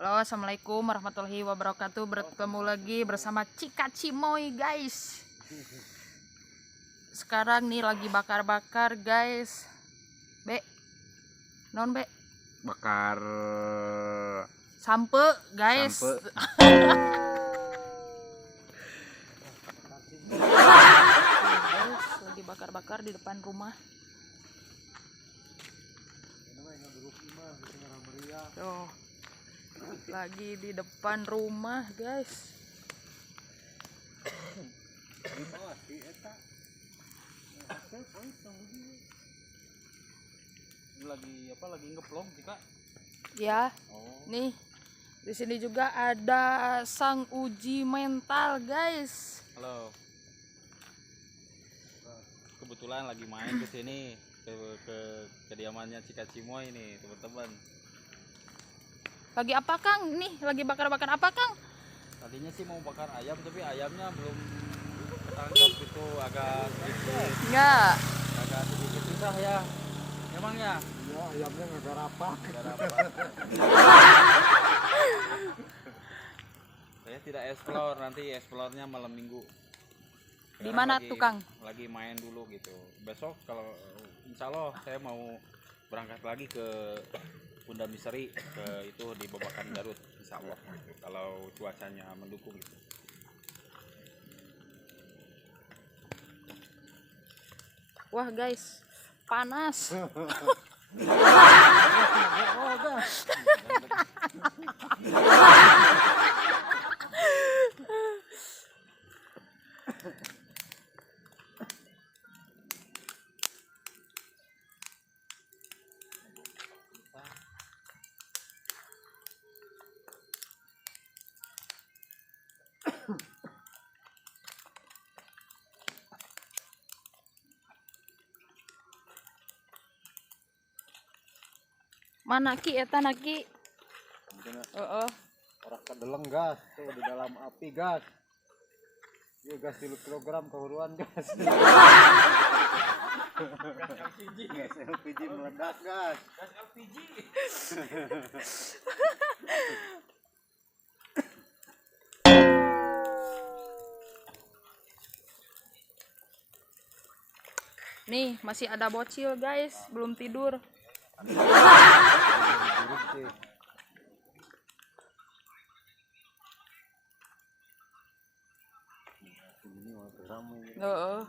Halo, assalamualaikum warahmatullahi wabarakatuh. Bertemu lagi bersama Cika Cimoy, guys. Sekarang nih lagi bakar-bakar, guys. Be, non be, bakar sampe, guys. sampe. Guys, lagi bakar-bakar di depan rumah. Tuh, lagi di depan rumah, guys. Lagi ngeplong sih, Kak? Ya, Oh. nih di sini juga ada sang uji mental, guys. Halo. Kebetulan lagi main ke sini ke kediamannya Cika Cimoy ini, teman-teman. Lagi apa, Kang? Nih, lagi bakar-bakar apa, Kang? Tadinya sih mau bakar ayam, tapi ayamnya belum ketangkap gitu, agak Enggak. sedikit susah ya. Emangnya? Ya, ayamnya nggak rapat. Saya tidak explore, nanti explore-nya malam minggu. Di Sekarang mana lagi- tuh, Kang? Lagi main dulu gitu. Besok kalau insya Allah saya mau berangkat lagi ke Bunda Misteri, ke itu di Babakan Garut, insya Allah. Kalau cuacanya mendukung gitu. Wah, guys, panas. Mana ki eta naki? Heeh. Orang kedeleng gas, tuh di dalam api gas. Ya gas 3 kilogram kehuruan gas. Gas LPG meledak gas. Gas LPG. Nih, masih ada bocil, guys, belum tidur. Heeh.